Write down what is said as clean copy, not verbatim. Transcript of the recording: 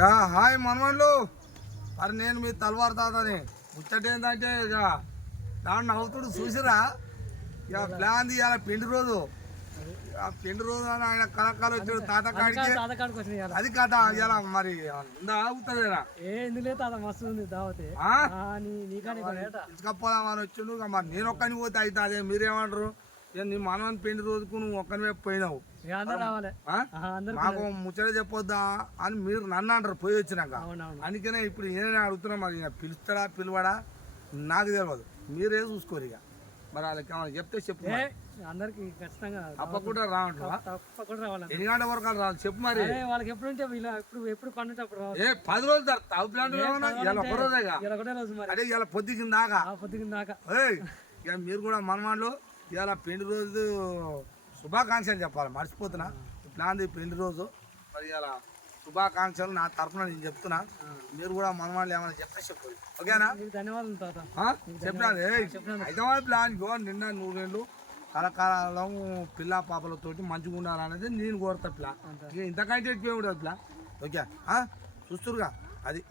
Hi మనవాళ్ళు. మరి నేను మీ తలవారు తాతని ముచ్చట ఏంటంటే ఇక దాన్ని నవ్వుతుడు చూసిరా. ఇక ప్లాన్ ఇవాళ పిండి రోజు. ఆ పిండి రోజు అని ఆయన కళాకారు వచ్చాడు తాత కాడికి. అది కథ ఇలా మరి ఉందా అవుతుందేనా? తీసుకపోదామని వచ్చిండు. మరి నేను ఒక్కని పోతే అయితే అదే మీరేమంటారు? నీ మనవని పెళ్లి రోజుకు నువ్వు ఒక్కని పోయినావు, మాకు ముచ్చట చెప్పొద్దా అని మీరు నన్ను అంటారు పోయి వచ్చినాక. అందుకనే ఇప్పుడు నేనే అడుగుతున్నా. మరి పిలుస్తాడా పిలువడా నాకు తెలియదు, మీరే చూసుకోరు. ఇక మరి వాళ్ళకి ఏమైనా చెప్తే చెప్పు. అందరికి ఖచ్చితంగా తప్పకుండా రావంటారా? ఎన్ని గంటల వరకు రావాలి చెప్పు. మరి వాళ్ళకి ఎప్పుడు ఎప్పుడు పండుగ అప్పుడు 10 రోజులు తప్పు ప్లాంట్ ఒక రోజేగా. అదే ఇలా పొద్దుకింద దాకా ఇక మీరు కూడా మనవాళ్ళు ఇవాళ పెళ్లి రోజు శుభాకాంక్షలు చెప్పాలి. మర్చిపోతున్నా. ప్లాన్ పెళ్లి రోజు మరి ఇలా శుభాకాంక్షలు నా తరఫున నేను చెప్తున్నా. మీరు కూడా మనవాళ్ళు ఏమైనా చెప్తే చెప్పు. ఓకేనా? ధన్యవాదాలు. చెప్పినాను అయితే ప్లాన్ నిన్న 100 ఏళ్ళు కళాకాలం పిల్ల పాపలతోటి మంచిగా ఉండాలనేది నేను కోరుతా ప్లాన్. ఇంతకంటే ఎక్కువ ఉండదు ప్లాన్. ఓకే చూస్తురుగా అది.